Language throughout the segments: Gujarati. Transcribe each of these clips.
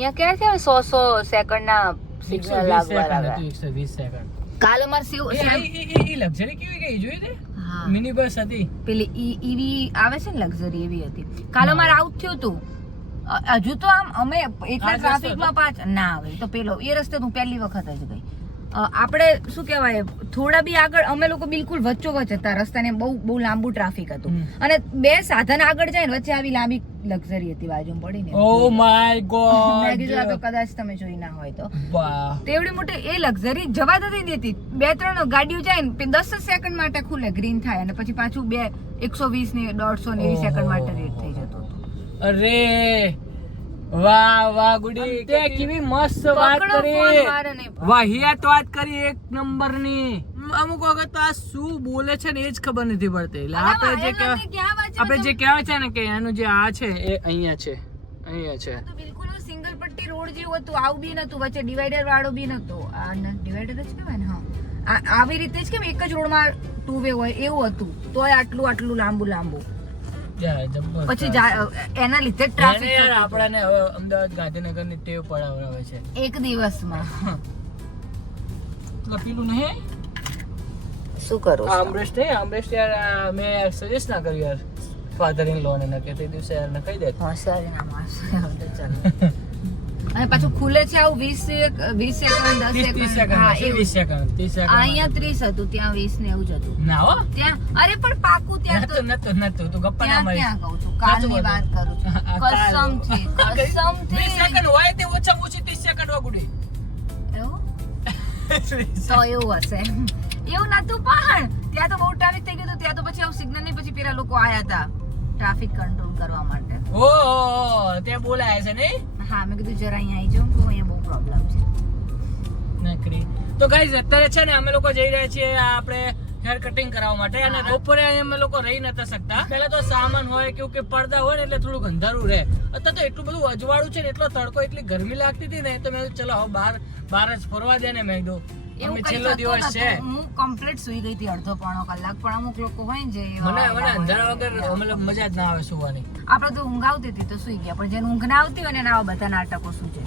અહીંયા ક્યાં છે 100 સેકન્ડના સિગ્નલ લાગવા લાગ્યા 120 સેકન્ડ કાલ અમાર સેવ એ લક્ઝરી કેવી ગઈ જોઈ તે મિની બસ હતી પેલી ઈવી આવે છે ને લક્ઝરી એવી હતી કાલ અમાર આઉટ થયું હતું હજુ તો આમ અમે એટલા ટ્રાફિકમાં પાછ ના આવે તો પેલો એ રસ્તે હું પહેલી વખત જ ગઈ આપણે શું કહેવાય થોડા બી આગળ અમે લોકો બિલકુલ વચ્ચોવચ્ચ હતા રસ્તાને બહુ લાંબુ ટ્રાફિક હતું અને બે સાધન આગળ જાય ને વચ્ચે આવી લાંબી લક્ઝરી હતી બાજુમાં પડીને ઓ માય ગોડ મેં કીધું તો કદાચ તમે જોઈ ના હોય તો તેવડી મોટી એ લક્ઝરી જવા નથી દેતી 2-3 ગાડીઓ જાય ને 10 સેકન્ડ માટે ખુલે ગ્રીન થાય અને પછી પાછું 120 ને 150 ને એવી સેકન્ડ માટે રેટ થઈ જતો અરે વાહ ગુડી તે કેવી મસ્ત વાત કરી વાહિયાત વાત કરી એક નંબર ની અમુક વખત આ શું બોલે છે ને એ જ ખબર નથી પડતી એટલે આપણે જે કહેવાય છે ને કે એનું જે આ છે એ અહીંયા છે તો બિલકુલ સિંગલ પટ્ટી રોડ જેવું હતું આવું બી નતું વચ્ચે ડિવાઈડર વાળો બી નતો આ ડિવાઈડર જ કહેવાય ને હા આવી રીતે જ કેમ એક જ રોડમાં 2 વે હોય એવું હતું તોય આટલું લાંબુ પછી એના લીધે ટ્રાફિક આપણાને હવે અમદાવાદ ગાંધીનગર ની ટેવ પડાવરાવે છે એક દિવસમાં પેલું નહીં શું કરું આમરેસ્ટ યાર મેં સજેસ્ટ ના કર્યું યાર ફાધર ઇન લો ને કે તે દિવસે યાર ને કહી દે હોશિયારી ના માસ અને પાછું ખુલે છે આવું 20 સેકન્ડ 10 સેકન્ડ હા 20 સેકન્ડ 30 સેકન્ડ અહીંયા 30 હતું ત્યાં 20 ને એવું જ હતું ના હો ત્યાં અરે પણ પાકું ત્યાં તો નતું તું ગપ્પા ના મારી ક્યાં કહું છું કાલની વાત કરું છું કસમથી 20 સેકન્ડ હોય તે ઓછામાં ઓછી 30 સેકન્ડ વાગુડી એવું તો એવું હશે એવું નતું પણ ત્યાં તો બહુ ટ્રાફિક થઈ ગયું ત્યાં તો પછી આવું સિગ્નલ ની પછી પેલા લોકો આયા હતા ટ્રાફિક કંટ્રોલ કરવા માટે ઓહો તે બોલાય છે નહીં હા મેં કીધું જરા અહીંયા આવી જાઉં તો અહીંયા બહુ પ્રોબ્લેમ છે નકરી તો ગાઈઝ અત્યારે છે ને અમે લોકો જઈ રહ્યા છીએ આપણે હેર કટિંગ કરાવવા માટે અને બપોરે અમે લોકો રહી નતા શકતા પહેલા તો સામાન હોય કે પડદા હોય ને એટલે થોડું અંધારું રહે અત્યારે તો એટલું બધું અજવાળું છે ને એટલો તડકો એટલી ગરમી લાગતી હતી ને તો મેં ચલો બહાર જ ફરવા દે ને મેં કીધું એવું છેલ્લો દિવસ છે હું કમ્પ્લીટ સુઈ ગઈ હતી અડધો પોણો કલાક પણ અમુક લોકો હોય ને જે મને અંધારા વગર મતલબ મજા જ ના આવે સુવાની આપણે તો ઊંઘ આવતી હતી તો સુઈ ગયા પણ જેને ઊંઘ ના આવતી હોય ને આવા બધા નાટકો શું છે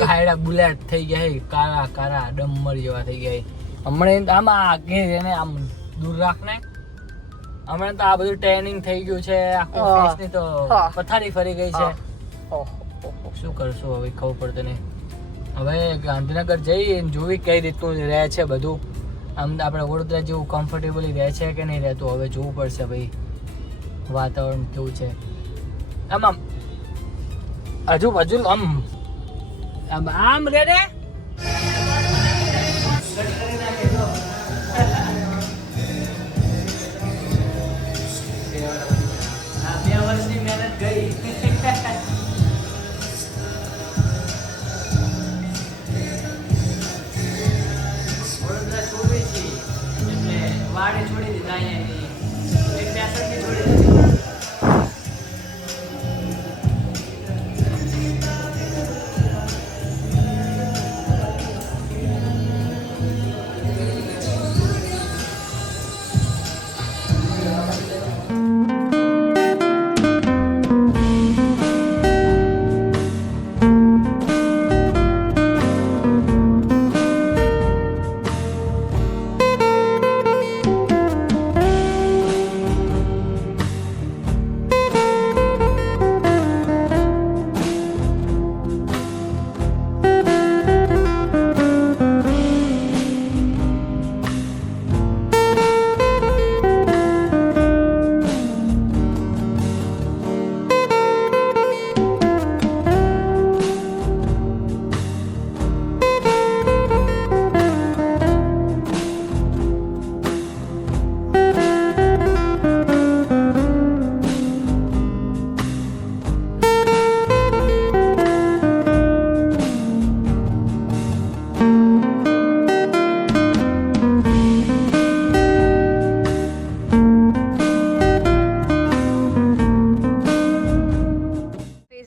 કાયડા બુલેટ થઈ ગયા કારા ડમર જેવા થઈ ગયા હમણાં આમાં કે એને આમ દૂર રાખને હમણાં તો આ બધું ટ્રેનિંગ થઈ ગયું છે આખું ફેસની તો પથારી ફરી ગઈ છે શું કરશું હવે ખબર પડતું નહીં હવે ગાંધીનગર જઈ જોવી કઈ રીતનું રહે છે બધું આમ આપણે વડોદરા જેવું કમ્ફર્ટેબલી રહે છે કે નહીં રહેતું હવે જોવું પડશે ભાઈ વાતાવરણ કેવું છે આમ હજુ આમ રે રે વર્ષની મહેનત ગઈ વડોદરા છોડી છે એટલે વાડે છોડી દીધા અહીંયા એક 63 ની છોડી દીધી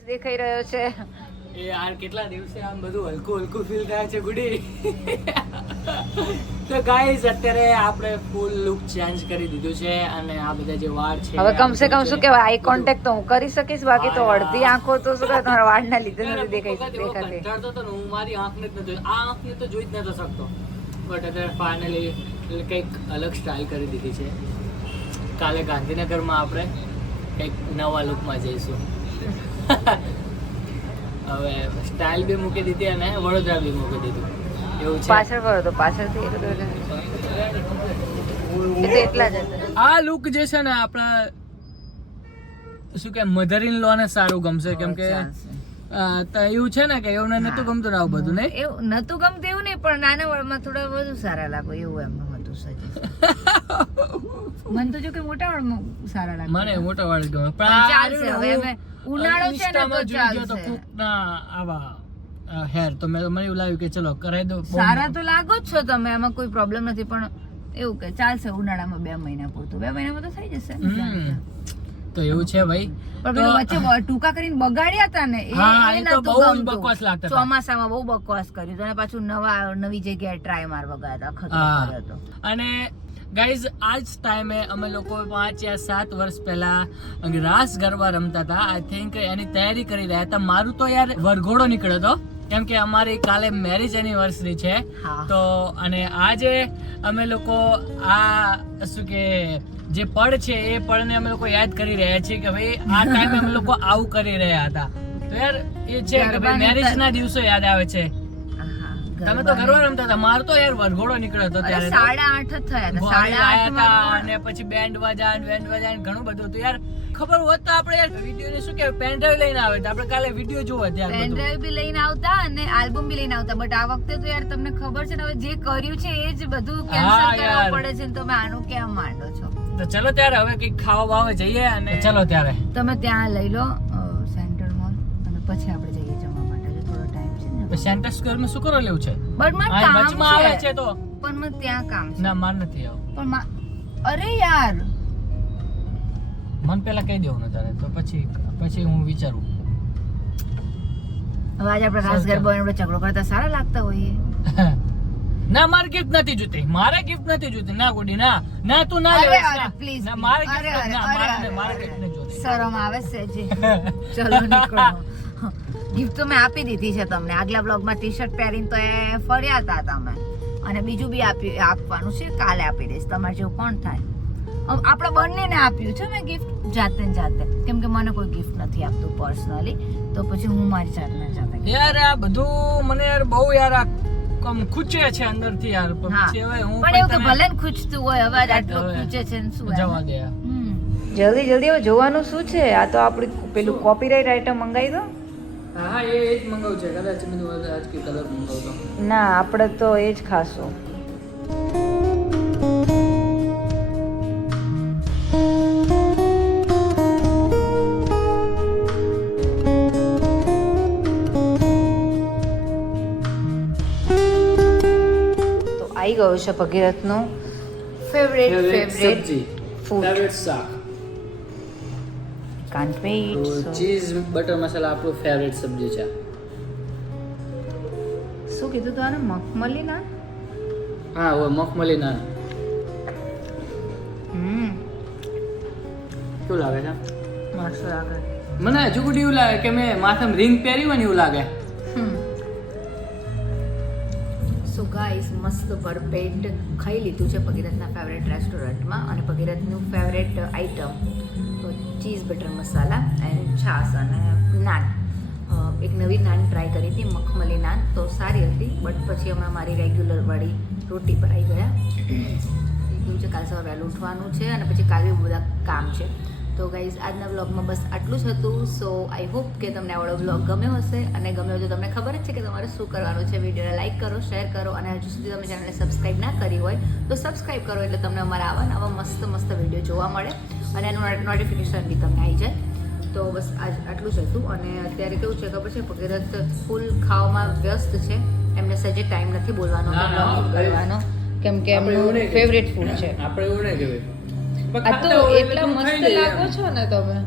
દેખાઈ રહ્યો છે એ યાર કેટલા દિવસે આમ બધું હલકું ફીલ થાય છે ગુડી તો ગાઈઝ અત્યારે આપણે ફૂલ લુક ચેન્જ કરી દીધું છે અને આ બધા જે વાળ છે હવે કમસે કમ શું કહેવાય આઈ કોન્ટેક્ટ તો હું કરી શકીશ બાકી તો અડધી આંખો તો શું કહેવાય તમારા વાળના લીધે નથી દેખાતી કંટાળતો હતો ને હું મારી આંખને જ નથી આ આંખને તો જોઈ જ નતો શકતો બટ અત્યારે ફાઇનલી કંઈક અલગ સ્ટાઇલ કરી દીધી છે કાલે ગાંધીનગરમાં આપણે કંઈક નવા લુકમાં જઈશું હવે સ્ટાઇલ બી મૂકી દીધી અને વડોદરા બી મૂકી દીધું એવું છે પાછળ ફરો તો પાછળથી એ તો એટલા જ હતા. આ લુક જે છે ને આપણા શું કે મધર ઇન લો ને સારું ગમશે કેમ કે તો એવું છે ને કે એવું નતું ગમતું ને આવું બધું નહીં એવું નતું ગમતું એવું નહીં પણ નાના વાળમાં થોડા વધુ સારા લાગો એવું એમનું હતું સજેશન. મને તો જો કે મોટા વાળમાં સારા લાગે મને મોટા વાળ જ ગમે પણ ચાલશે હવે અમે ઉનાળો છે ને તો ચાલશે ના આવા હેર તો મને એવું લાગ્યું કે ચલો કરાઈ દો સારા તો લાગો જ છો તમે એમાં કોઈ પ્રોબ્લેમ નથી પણ એવું કે ચાલશે ઉનાળામાં 2 મહિના પૂરતું 2 મહિનામાં તો થઈ જશે તો એવું છે ભાઈ પણ પેલું વચ્ચે ટૂંકા કરીને બગાડ્યા હતા ને એ નતું ગમતું. બકવાસ લાગતા ચોમાસામાં બહુ બકવાસ કર્યું હતું અને પાછું નવી જગ્યાએ ટ્રાય મારવા ગયા હતા ખતરો કર્યો હતો. અને ગાઈઝ આજ ટાઈમે અમે લોકો 5 યા 7 વર્ષ પહેલા રાસ ગરબા રમતા હતા આઈ થિંક એની તૈયારી કરી રહ્યા હતા મારું તો યાર વરઘોડો નીકળ્યો હતો કેમ કે અમારી કાલે મેરેજ એનિવર્સરી છે તો અને આજે અમે લોકો આ શું કે જે પળ છે એ પળને અમે લોકો યાદ કરી રહ્યા છીએ કે ભાઈ આ ટાઈમે અમે લોકો આવું કરી રહ્યા હતા તો યાર એ છે કે ભાઈ મેરેજ ના દિવસો યાદ આવે છે તમે તો ગરબા રમતા હતા મારો તો યાર વરઘોડો નીકળ્યો હતો ત્યારે 8:30 જ થયા હતા 8:30 અને પછી બેન્ડ વાજા ઘણું બધું હતું યાર ખબર હોત તો આપણે યાર વિડિયો ને શું કે પેન ડ્રાઈવ લઈને આવે તો આપણે કાલે વિડિયો જોવા ત્યારે પેન ડ્રાઈવ બી લઈને આવતા અને આલ્બમ બી લઈને આવતા બટ આ વખતે તો યાર તમને ખબર છે ને હવે જે કર્યું છે એ જ બધું કેન્સલ કરવું પડે છે ને તમે આનું કેમ માંડો છો તો ચલો ત્યારે હવે કઈક ખાવા બાવા જઈએ અને ચલો ત્યારે તમે ત્યાં લઈ લો સેન્ટર મોલ અને પછી આપણે જઈએ જમવા માટે જો થોડો ટાઈમ છે ને સેન્ટર સ્ક્વેર માં શું કરવા લેવું છે બટ મને કામ વચમાં આવે છે તો પણ મને ત્યાં કામ છે ના માર નથી આવ પણ અરે યાર મન પેલા કહી દેવું ને તારે તો પછી હું વિચારું હવે આજે આપણે રાસ ગરબા એનો ઝઘડો કરતા સારા લાગતા હોઈએ ના મારે ગિફ્ટ નથી જોતી મારે ગિફ્ટ નથી જોતી ના ગોડી ના તું ના લે પ્લીઝ ના મારે ગિફ્ટ ના મારે ગિફ્ટ નથી જોતી શરમ આવે છે જી ચલો નીકળો ગિફ્ટ તો મેં આપી દીધી છે તમને આગલા બ્લોગમાં ટી-શર્ટ પહેરીને તો એ ફર્યા હતા તમે અને બીજું બી આપવાનું છે કાલે આપી દઈશ તમારે જેવું કોણ થાય આપણે બંનેને આપ્યું છે મેં ગિફ્ટ જાતે ને જાતે કેમ કે મને કોઈ ગિફ્ટ નથી આપતું પર્સનલી તો પછી હું મારી જાતે યાર આ બધું મને યાર બહુ યાર આ કમ ખૂચે છે અંદરથી યાર પછી હવે હું પણ એવું તો ભલે ને ખૂચતું હોય હવે આટલો ખૂચે છે ને શું જવા દે જલ્દી હવે જોવાનું શું છે આ તો આપણી પેલું કોપીરાઇટ આઈટમ મંગાવી દો હા એ જ મંગાવું છે કદાચ મેં આજ કે કલર મંગાવતો ના આપણે તો એ જ ખાશું આવી ગયું છે ભગીરથનું ફેવરેટ સબ્જી ફૂડ ફેવરેટ શાક કાન્ટ વેઇટ ચીઝ બટર મસાલા આપણું ફેવરેટ સબ્જી છે શું કીધું તો આને મખમલી નાન હા ઓ મખમલી નાન કેવું લાગે છે મસ્ત લાગે મને હજુ સુધી એવું લાગે કે મેં માથામાં રિંગ પહેરી હોય ને એવું લાગે સો ગાઈસ મસ્ત ભરપેટ ખાઈ લીધું છે ભગીરથના ફેવરેટ રેસ્ટોરન્ટમાં અને ભગીરથનું favourite item cheese butter masala and છાસ અને નાન એક નવી નાન ટ્રાય કરી હતી મખમલી નાન તો સારી હતી બટ પછી હમણાં મારી રેગ્યુલર વાળી રોટી પર આવી ગયા એવું છે કાલ સવારે વહેલું ઉઠવાનું છે અને પછી કાલે બધા કામ છે તો ગાઈઝ આજના વ્લોગમાં બસ આટલું જ હતું સો આઈ હોપ કે તમને આવડો વ્લોગ ગમ્યો હશે અને ગમ્યો તો તમને ખબર જ છે કે તમારે શું કરવાનું છે વિડીયોને લાઇક કરો શેર કરો અને હજુ સુધી તમે ચેનલને સબસ્ક્રાઈબ ના કરી હોય તો સબસ્ક્રાઈબ કરો એટલે તમને અમારા આવા મસ્ત મસ્ત વિડીયો જોવા મળે અને એનું નોટિફિકેશન બી તમને આવી જાય તો બસ આજ આટલું જ હતું અને અત્યારે કેવું છે ખબર છે ભગીરથ ફૂલ ખાવામાં વ્યસ્ત છે એમને સજે ટાઈમ નથી બોલવાનો કરવાનો કેમ કે એમનું ફેવરેટ ફૂડ છે આપણે એવું નહીં કહેવાય આ તો એટલા મસ્ત લાગો છો ને તમે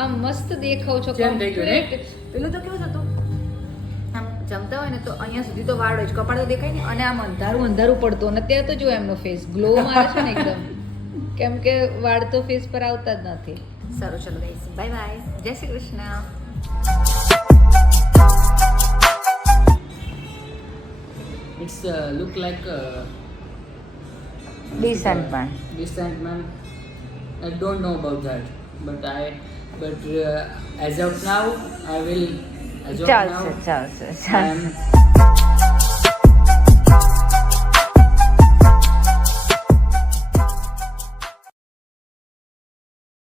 આમ મસ્ત દેખાવ છો કેમ થઈ ગયું ને? પેલું તો કેવું થતું આમ જમતા હોય ને તો અહીંયા સુધી તો વાળ હોય જ, કપાળ તો દેખાય ને, અને આમ અંધારું અંધારું પડતું, અને અત્યારે તો જો એમનો ફેસ ગ્લો મારે છે ને એકદમ, કેમ કે વાળ તો ફેસ પર આવતા જ નથી. સારું, ચલો ગાઈસ, બાય બાય, જય Shri Krishna. It's look like Decent man. Decent man. I don't know about that, but as of now, I will. As of now, ચાલશે. I am